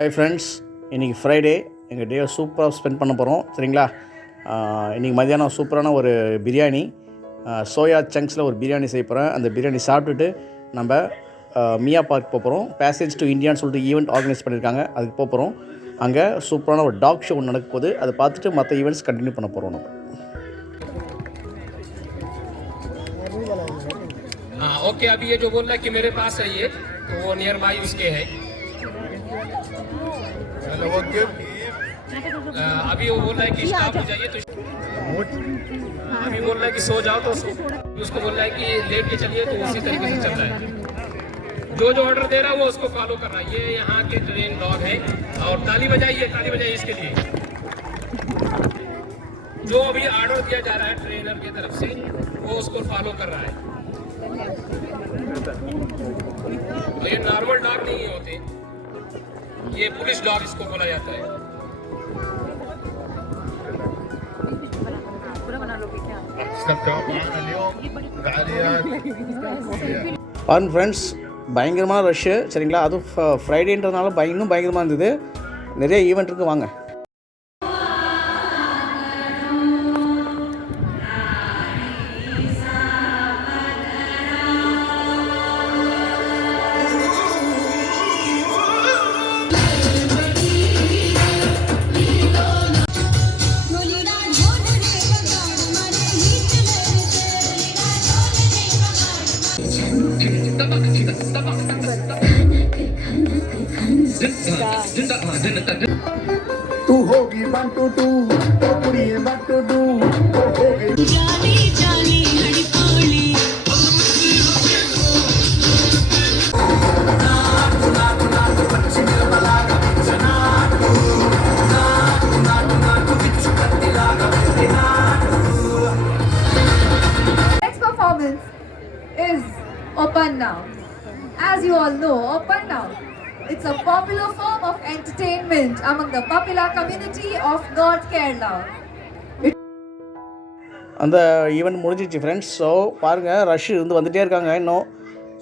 Hi friends, இன்றைக்கி Friday. எங்கள் டே சூப்பராக ஸ்பெண்ட் பண்ண போகிறோம். சரிங்களா? இன்றைக்கி மதியானம் சூப்பரான ஒரு பிரியாணி, சோயா சங்க்ஸில் ஒரு பிரியாணி செய்ய போகிறேன். அந்த பிரியாணி சாப்பிட்டுட்டு நம்ம மியா பார்க் போகிறோம். பேசேஜ் டு இந்தியான்னு சொல்லிட்டு ஈவெண்ட் ஆர்கனைஸ் பண்ணியிருக்காங்க, அதுக்கு போகிறோம். அங்கே சூப்பரான ஒரு டாக் ஷோ நடக்க போகுது. அதை பார்த்துட்டு மற்ற ஈவெண்ட்ஸ் கண்டினியூ பண்ண போகிறோம் நம்ம. ओके, अभी ये जो बोल रहा है कि मेरे पास है ये, तो वो नियर बाई उसके है। अभी वो बोल रहा है कि स्टॉप हो जाइए, तो अभी बोल रहा है कि सो जाओ, तो उसको बोल रहा है कि लेट के चलिए, तो उसी तरीके से चल रहा है। जो ऑर्डर दे रहा है वो उसको फॉलो कर रहा है। ये यहाँ के ट्रेन डॉग है, और ताली बजाइए इसके लिए। जो अभी ऑर्डर दिया जा रहा है ट्रेनर की तरफ से, वो उसको फॉलो कर रहा है। तो ये नॉर्मल डॉग नहीं होते, ये पुलिस डॉग इसको बोला जाता है। பாருங்க ஃப்ரெண்ட்ஸ், பயங்கரமான ரஷ்ஷு. சரிங்களா? அதுவும் ஃப்ரைடேன்றதுனால இன்னும் பயங்கரமாக இருந்தது. நிறைய ஈவெண்ட் இருக்குது, வாங்க. तू होगी 1 2 2 तो कुड़िए 1 2 2 तो होगी जानी जानी हड़ी पाली Next performance is Open Now. As you all know, Open Now, it's a popular form of entertainment among the popular community of North Kerala. அந்த ஈவெண்ட் முடிஞ்சிச்சு ஃப்ரெண்ட்ஸ். ஸோ பாருங்கள், ரஷ் வந்துகிட்டே இருக்காங்க இன்னும்.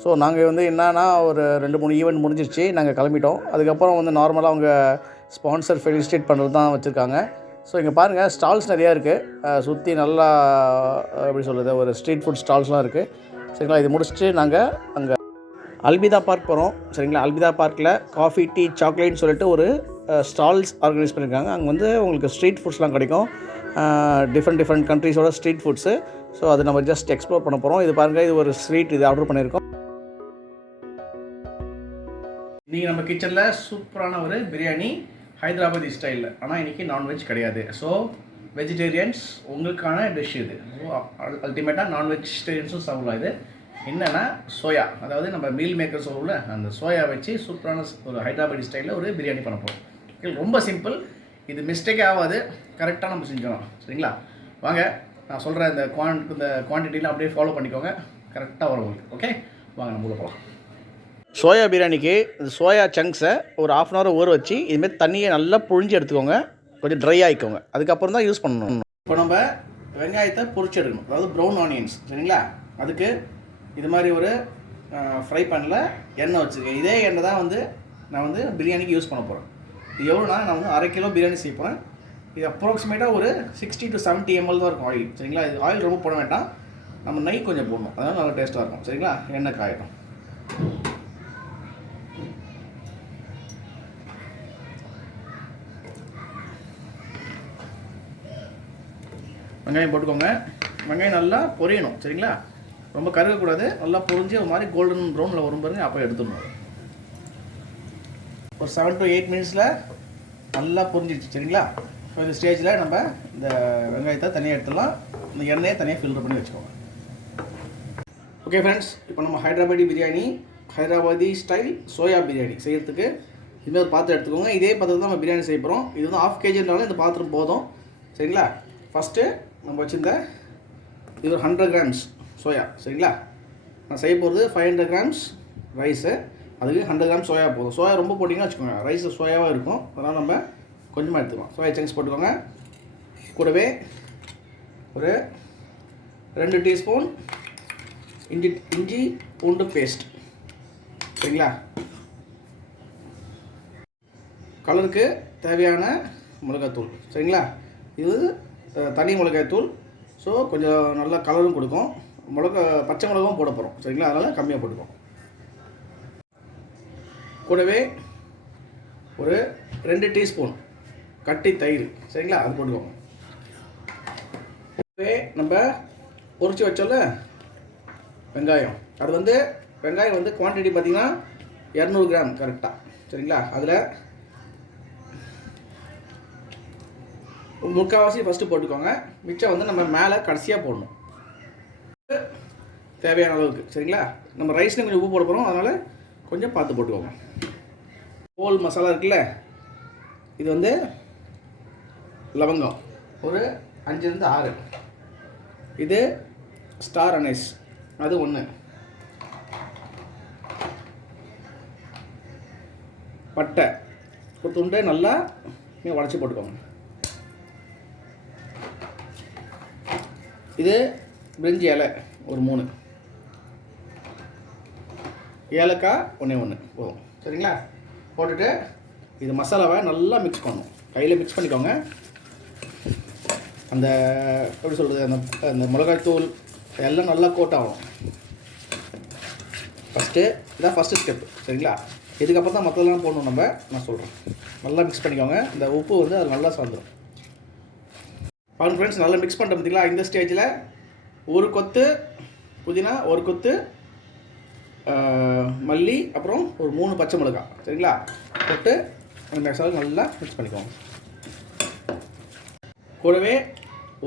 ஸோ நாங்கள் என்னன்னா ஒரு 2-3 ஈவெண்ட் முடிஞ்சிருச்சு, நாங்கள் கிளம்பிட்டோம். அதுக்கப்புறம் நார்மலாக அவங்க ஸ்பான்சர் ஃபெலிசிட்டேட் பண்ணுறது தான் வச்சுருக்காங்க. ஸோ இங்கே பாருங்கள், ஸ்டால்ஸ் நிறையா இருக்குது. சுற்றி நல்லா எப்படி சொல்கிறது, ஒரு ஸ்ட்ரீட் ஃபுட் ஸ்டால்ஸ்லாம் இருக்குது. சரிங்களா? இது முடிச்சுட்டு நாங்கள் அங்கே பிடா பார்க் போகிறோம். சரிங்களா? பிடா பார்க்கில் காஃபி, டீ, சாக்லேட்னு சொல்லிட்டு ஒரு ஸ்டால்ஸ் ஆர்கனைஸ் பண்ணியிருக்காங்க. அங்கே உங்களுக்கு ஸ்ட்ரீட் ஃபுட்ஸ்லாம் கிடைக்கும், டிஃப்ரெண்ட் கண்ட்ரீஸோட ஸ்ட்ரீட் ஃபுட்ஸு. ஸோ அதை நம்ம ஜஸ்ட் எக்ஸ்ப்ளோர் பண்ண போகிறோம். இது பாருங்கள், இது ஒரு ஸ்வீட், இது ஆர்டர் பண்ணியிருக்கோம். இன்றைக்கி நம்ம கிச்சனில் சூப்பரான ஒரு பிரியாணி, ஹைதராபாதி ஸ்டைலில். ஆனால் இன்றைக்கி நான்வெஜ் கிடையாது. ஸோ வெஜிடேரியன்ஸ் உங்களுக்கான டிஷ் இது. ஸோ அல்டிமேட்டாக நான்வெஜிடேரியன்ஸும் சாப்பிடலாம். இது என்னென்னா சோயா, அதாவது நம்ம மீல் மேக்கர் சொல்லுவோம்ல, அந்த சோயா வச்சு சூப்பரான ஒரு ஹைதராபாடி ஸ்டைலில் ஒரு பிரியாணி பண்ண போகிறோம். ரொம்ப சிம்பிள், இது மிஸ்டேக்கே ஆகாது, கரெக்டாக நம்ம செஞ்சோம். சரிங்களா? வாங்க, நான் சொல்கிற இந்த குவான்டிட்டியில் அப்படியே ஃபாலோ பண்ணிக்கோங்க, கரெக்டாக வரும் உங்களுக்கு. ஓகே, வாங்க நம்ம உள்ள போகலாம். சோயா பிரியாணிக்கு இந்த சோயா சங்க்ஸை ஒரு 1/2 hour ஊற வச்சு இதுமாரி தண்ணியை நல்லா புழிஞ்சு எடுத்துக்கோங்க, கொஞ்சம் ட்ரை ஆகிக்கோங்க. அதுக்கப்புறம் தான் யூஸ் பண்ணணும். இப்போ நம்ம வெங்காயத்தை பொரிச்சு எடுக்கணும், அதாவது ப்ரௌன் ஆனியன்ஸ். சரிங்களா? அதுக்கு இது மாதிரி ஒரு ஃப்ரை பேனில் எண்ணெய் வச்சுருக்கேன். இதே எண்ணெய் தான் நான் பிரியாணிக்கு யூஸ் பண்ண போகிறேன். இது எவ்வளோனா, நான் 1/2 kg பிரியாணி செய்ய போகிறேன். இது அப்ராக்சிமேட்டாக ஒரு 60 to 70 ml தான் இருக்கும் ஆயில். சரிங்களா? இது ஆயில் ரொம்ப போட வேண்டாம், நம்ம நெய் கொஞ்சம் போடணும், அதனால் நல்லா டேஸ்ட்டாக இருக்கும். சரிங்களா? எண்ணெய் காயட்டும். வெங்காயம் போட்டுக்கோங்க. வெங்காயம் நல்லா பொரியணும். சரிங்களா? ரொம்ப கருகக்கூடாது, நல்லா பொரிஞ்சு ஒரு மாதிரி கோல்டன் ப்ரௌனில் வரும் பாருங்க, அப்போ எடுத்துடணும். ஒரு 7 to 8 minutesல நல்லா பொரிஞ்சிடுச்சு. சரிங்களா? இப்போ இந்த ஸ்டேஜில் நம்ம இந்த வெங்காயத்தை தனியாக எடுத்துடலாம், இந்த எண்ணெயை தனியாக ஃபில்டர் பண்ணி வச்சுக்கோங்க. ஓகே ஃப்ரெண்ட்ஸ், இப்போ நம்ம ஹைதராபாடி பிரியாணி, ஹைதராபாதி ஸ்டைல் சோயா பிரியாணி செய்கிறதுக்கு இதுமாதிரி ஒரு பாத்திரம் எடுத்துக்கோங்க. இதே பாத்திரம் தான் நம்ம பிரியாணி செய்ய போகிறோம். இது 1/2 kgனாலும் இந்த பாத்திரம் போதும். சரிங்களா? ஃபஸ்ட்டு நம்ம வச்சுருந்த இது ஒரு 100 grams சோயா. சரிங்களா? நான் செய்ய போகிறது 500 grams ரைஸு, அதுக்கு 100 grams சோயா போதும். சோயா ரொம்ப போட்டிங்கன்னா வச்சுக்கோங்க, ரைஸு சோயாவாக இருக்கும். அதனால் நம்ம கொஞ்சமாக எடுத்துக்கலாம். சோயா சங்க்ஸ் போட்டுக்கோங்க. கூடவே ஒரு 2 teaspoon இஞ்சி பூண்டு பேஸ்ட். சரிங்களா? கலருக்கு தேவையான மிளகாத்தூள். சரிங்களா? இது தனி மிளகாய்த்தூள். ஸோ கொஞ்சம் நல்லா கலரும் கொடுக்கும். பச்சை மிளகாவும் போட போகிறோம். சரிங்களா? அதனால் கம்மியாக போட்டுப்போம். கூடவே ஒரு 2 டீஸ்பூன் கட்டி தயிர். சரிங்களா? அது போட்டுக்கோங்க. கூடவே நம்ம பொரிச்சு வச்சோம்ல வெங்காயம், அது வந்து வெங்காயம் வந்து குவான்டிட்டி பார்த்திங்கன்னா 200 கிராம் கரெக்டாக. சரிங்களா? அதில் முக்கால்வாசி ஃபஸ்ட்டு போட்டுக்கோங்க. மிச்சம் வந்து நம்ம மேலே கடைசியாக போடணும் தேவையான அளவுக்கு. சரிங்களா? நம்ம ரைஸ்லேயும் கொஞ்சம் உப்பு போட போகிறோம், அதனால் கொஞ்சம் பார்த்து போட்டுக்கோங்க. ஹோல் மசாலா இருக்குல்ல, இது வந்து லவங்கம் ஒரு 5 to 6. இது ஸ்டார் அனைஸ் அது 1. பட்டை ஒரு துண்டை நல்லா நீங்கள் உடச்சி போட்டுக்கோங்க. இது பிரிஞ்சி இலை ஒரு 3, ஏலக்காய் 1 போதும். சரிங்களா? போட்டுட்டு இது மசாலாவை நல்லா மிக்ஸ் பண்ணணும். கையில் மிக்ஸ் பண்ணிக்கோங்க. அந்த எப்படி சொல்கிறது, அந்த மிளகாய்த்தூள் எல்லாம் நல்லா கோட் ஆகும். இதான் ஃபஸ்ட்டு ஸ்டெப்பு. சரிங்களா? இதுக்கப்புறம் தான் மற்றதெல்லாம் போடணும். நான் சொல்கிறேன். நல்லா மிக்ஸ் பண்ணிக்கோங்க. இந்த உப்பு வந்து அது நல்லா சார்ந்துடும். பாருங்க ஃப்ரெண்ட்ஸ், நல்லா மிக்ஸ் பண்ணிட்டோம் பார்த்தீங்களா? இந்த ஸ்டேஜில் ஒரு கொத்து புதினா, ஒரு கொத்து மல்லி, அப்புறம் ஒரு 3 பச்சை மிளகாய். சரிங்களா? போட்டு அந்த மசாலா நல்லா மிக்ஸ் பண்ணிக்கோங்க. கூடவே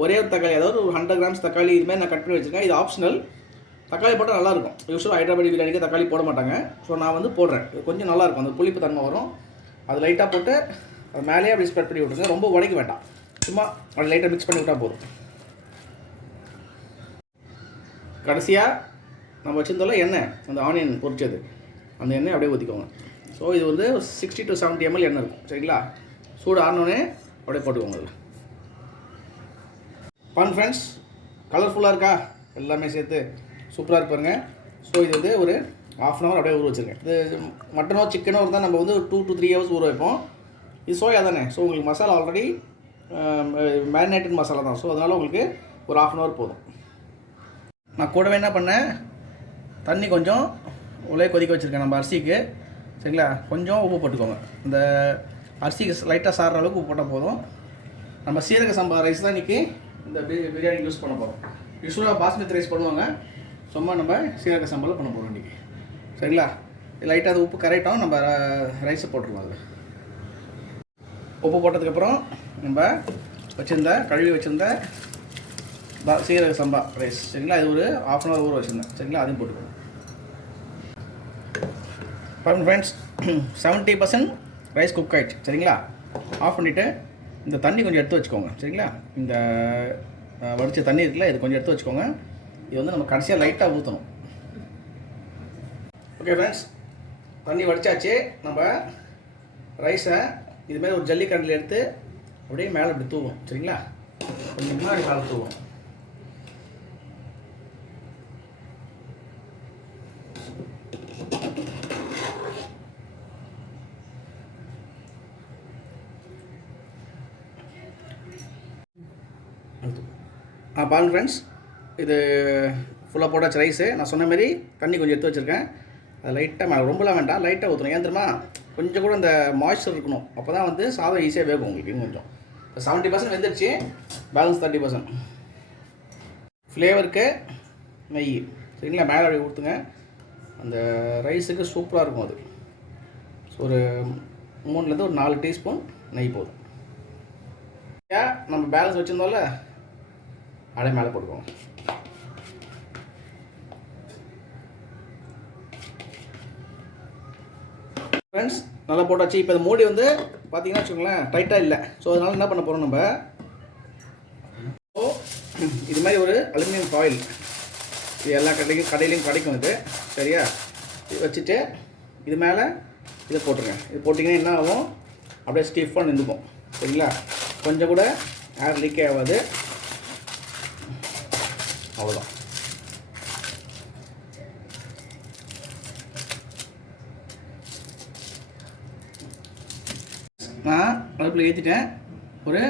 ஒரே ஒரு தக்காளி, அதாவது ஒரு 100 கிராம்ஸ் தக்காளி இதுமாதிரி நான் கட் பண்ணி வச்சுருக்கேன். இது ஆப்ஷனல். தக்காளி போட்டால் நல்லாயிருக்கும். யூஸ்வலாக ஹைதராபாடி பிரியாணிக்கு தக்காளி போட மாட்டாங்க. ஸோ நான் வந்து போடுறேன். கொஞ்சம் நல்லாயிருக்கும். அந்த புளிப்பு தன்மை வரும். அது லைட்டாக போட்டு அது மேலேயே அப்படி ஸ்ப்ரெட் பண்ணி விட்டுருங்க. ரொம்ப உடைக்க வேண்டாம். சும்மா அது லைட்டாக மிக்ஸ் பண்ணி விட்டால் போதும். கடைசியாக நம்ம வச்சுருந்தோம்ல எண்ணெய், அந்த ஆனியன் பொரிச்சது, அந்த எண்ணெய் அப்படியே ஊற்றிக்கோங்க. ஸோ இது வந்து 60 to 70 ml எண்ணெய் இருக்கும். சரிங்களா? சூடு ஆனோடனே அப்படியே போட்டுக்கோங்க. அதில் பாருங்க ஃப்ரெண்ட்ஸ், கலர்ஃபுல்லாக இருக்கா? எல்லாமே சேர்த்து சூப்பராக இருப்பாருங்க. ஸோ இது வந்து ஒரு 1/2 hour அப்படியே ஊற வச்சுருக்கேன். இது மட்டனோ சிக்கனோ இருந்தால் நம்ம வந்து 2 to 3 hours ஊற வைப்போம். இது சோயா தானே. ஸோ உங்களுக்கு மசாலா ஆல்ரெடி மேரினேட்டட் மசாலா தான். ஸோ அதனால் உங்களுக்கு ஒரு 1/2 hour போதும். நான் கூடவே என்ன பண்ணேன், தண்ணி கொஞ்சம் உலையை கொதிக்க வச்சுருக்கேன் நம்ம அரிசிக்கு. சரிங்களா? கொஞ்சம் உப்பு போட்டுக்கோங்க. இந்த அரிசிக்கு லைட்டாக சாடுற அளவுக்கு உப்பு போட்டால் போதும். நம்ம சீரக சம்பா ரைஸ் தான் இன்றைக்கி இந்த பிரியாணி யூஸ் பண்ண போகிறோம். யூஸ்வலாக பாஸ்மதி ரைஸ் பண்ணுவாங்க. சும்மா நம்ம சீரக சம்பாவில் பண்ண போகிறோம் இன்றைக்கி. சரிங்களா? லைட்டாக அது உப்பு கரெக்டாக நம்ம ரைஸை போட்டுருவோம். அதில் உப்பு போட்டதுக்கப்புறம் நம்ம கழுவி வச்சுருந்த சீரக சம்பா ரைஸ். சரிங்களா? இது ஒரு 1/2 hour ஊற வச்சுருந்தேன். சரிங்களா? அதையும் போட்டுக்கோங்க. பாருங்கள் ஃப்ரெண்ட்ஸ், 70% ரைஸ் குக் ஆகிடுச்சு. சரிங்களா? ஆஃப் பண்ணிவிட்டு இந்த தண்ணி கொஞ்சம் எடுத்து வச்சுக்கோங்க. சரிங்களா? இந்த வடித்த தண்ணி இருக்குல்ல, இது கொஞ்சம் எடுத்து வச்சுக்கோங்க. இது வந்து நம்ம கடைசியாக லைட்டாக ஊற்றணும். ஓகே ஃப்ரெண்ட்ஸ், தண்ணி வடித்தாச்சு. நம்ம ரைஸை இதுமாதிரி ஒரு ஜல்லிக்கரண்டில் எடுத்து அப்படியே மேலே இப்படி தூவும். சரிங்களா? கொஞ்சம் முன்னாடி மேலே தூவும். பாருங்க ஃப்ரெண்ட்ஸ், இது ஃபுல்லாக போட்டாச்சு ரைஸு. நான் சொன்ன மாதிரி தண்ணி கொஞ்சம் எடுத்து வச்சுருக்கேன். அது லைட்டாக மேலே, ரொம்பலாம் வேண்டாம், லைட்டாக ஊற்றணும். ஏன் தெரியுமா? கொஞ்சம் கூட அந்த மாய்ஸ்சர் இருக்கணும். அப்போ தான் வந்து சாதம் ஈஸியாக வேகும் உங்களுக்கு. இன்னும் கொஞ்சம் இப்போ 70% வெந்துடுச்சு. பேலன்ஸ் 30%. ஃப்ளேவருக்கு நெய். சரிங்களா? மேலே அப்படி ஊற்றுங்க. அந்த ரைஸுக்கு சூப்பராக இருக்கும் அது. ஸோ ஒரு 3 to 4 டீஸ்பூன் நெய் போதும். நம்ம பேலன்ஸ் வச்சுருந்தோம்ல, அப்படியே மேலே போட்டுக்கோங்க. ஃப்ரெண்ட்ஸ், நல்லா போட்டாச்சு. இப்போ இந்த மூடி வந்து பார்த்தீங்கன்னா வச்சுக்கோங்களேன், டைட்டாக இல்லை. ஸோ அதனால் என்ன பண்ண போகிறோம், நம்ம இது மாதிரி ஒரு அலுமினியம் ஃபாயில், இது எல்லா கடையிலையும் கிடைக்கும் இது. சரியா? இது வச்சுட்டு இது மேலே இதை போட்டுருங்க. இது போட்டிங்கன்னா என்ன ஆகும், அப்படியே ஸ்டிஃபாக நின்றுக்கும். சரிங்களா? கொஞ்சம் கூட ஏர் லீக்கே ஆகாது. அவ்வளோதான். அடுப்பில் ஏற்றிட்டேன். ஒரு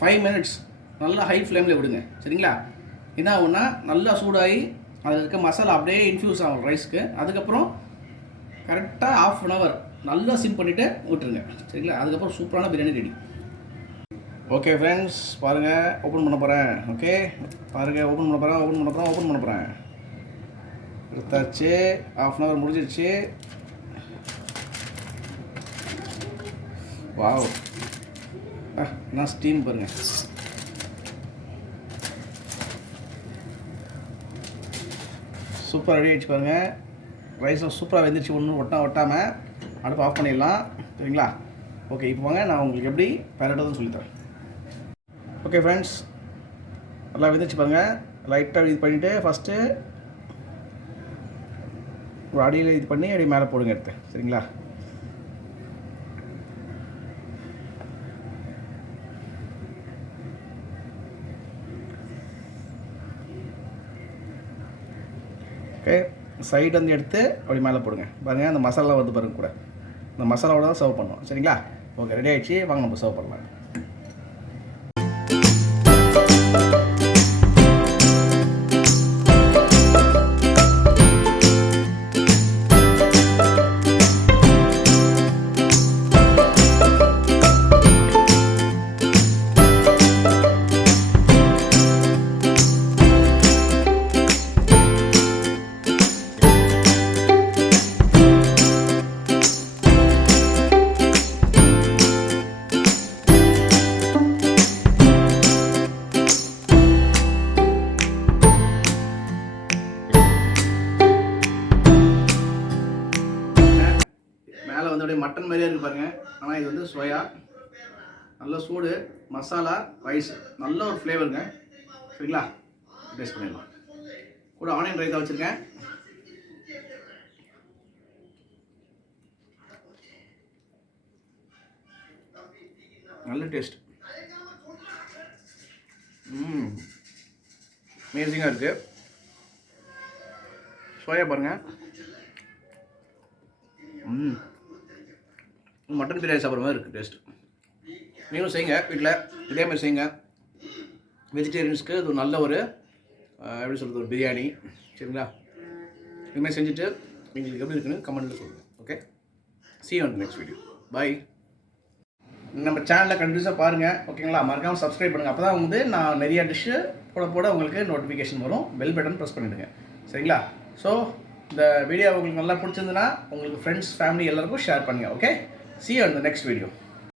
5 மினிட்ஸ் நல்லா ஹை ஃப்ளேமில் விடுங்க. சரிங்களா? என்ன ஆகுன்னா நல்லா சூடாகி அதில் இருக்க மசாலா அப்படியே இன்ஃப்யூஸ் ஆகும் ரைஸ்க்கு. அதுக்கப்புறம் கரெக்டாக 1/2 hour நல்லா சிம் பண்ணிவிட்டு விட்டுருங்க. சரிங்களா? அதுக்கப்புறம் சூப்பரான பிரியாணி ரெடி. ஓகே ஃப்ரெண்ட்ஸ், பாருங்கள், ஓப்பன் பண்ண போகிறேன். ஓகே, பாருங்கள், ஓப்பன் பண்ண போகிறேன். எடுத்தாச்சு. 1/2 hour முடிஞ்சிருச்சு. வாவ், நான் ஸ்டீம் பாருங்கள். சூப்பராக ரெடி ஆகிடுச்சு பாருங்கள். ரைஸும் சூப்பராக வெந்துருச்சு. ஒன்றும் ஒட்டாமல் அடுப்பு ஆஃப் பண்ணிடலாம். சரிங்களா? ஓகே, இப்போ வாங்க நான் உங்களுக்கு எப்படி பரட்டுறதுன்னு சொல்லித்தரேன். ஓகே ஃப்ரெண்ட்ஸ், நல்லா வெந்துருச்சு பாருங்கள். லைட்டாக இது பண்ணிவிட்டு ஃபஸ்ட்டு ஒரு அடியில் இது பண்ணி அப்படியே மேலே போடுங்க எடுத்து. சரிங்களா? ஓகே, சைடு வந்து எடுத்து அப்படி மேலே போடுங்க. பாருங்கள், அந்த மசாலா வந்து பாருங்க கூட. இந்த மசாலாவோட தான் சர்வ் பண்ணுவோம். சரிங்களா? ஓகே, ரெடி ஆகிடுச்சு. வாங்க நம்ம சர்வ் பண்ணலாம். மேலே வந்து அப்படியே மட்டன் மாதிரியே இருக்குது பாருங்கள். ஆனால் இது வந்து சோயா. நல்ல சூடு, மசாலா, ரைஸ், நல்ல ஒரு ஃப்ளேவருங்க. சரிங்களா? டேஸ்ட் பண்ணிடலாம். கூட ஆனியன் ரைத்தா வச்சுருக்கேன். நல்ல டேஸ்ட். அமேசிங்காக இருக்குது. சோயா பாருங்கள். மட்டன் பிரியாணி சாப்பிட்ற மாதிரி இருக்குது டேஸ்ட். நீங்களும் செய்யுங்க வீட்டில், இதே மாதிரி செய்யுங்க. வெஜிடேரியன்ஸ்க்கு இது நல்ல ஒரு எப்படி சொல்கிறது, ஒரு பிரியாணி. சரிங்களா? இதுமாதிரி செஞ்சுட்டு எங்களுக்கு எப்படி இருக்குன்னு கமெண்ட்டில் சொல்லுங்கள். Okay, see you on the next video. Bye. நம்ம சேனலை கண்டினியூஸாக பாருங்கள். ஓகேங்களா? மறக்காமல் சப்ஸ்கிரைப் பண்ணுங்கள். அப்போ தான் வந்து நான் நிறைய டிஷ்ஷு போட உங்களுக்கு நோட்டிஃபிகேஷன் வரும். பெல் பட்டன் ப்ரெஸ் பண்ணிவிடுங்க. சரிங்களா? ஸோ இந்த வீடியோ உங்களுக்கு நல்லா பிடிச்சிருந்துன்னா உங்களுக்கு ஃப்ரெண்ட்ஸ், ஃபேமிலி எல்லாருக்கும் ஷேர் பண்ணுங்கள். Okay, see you on the next video.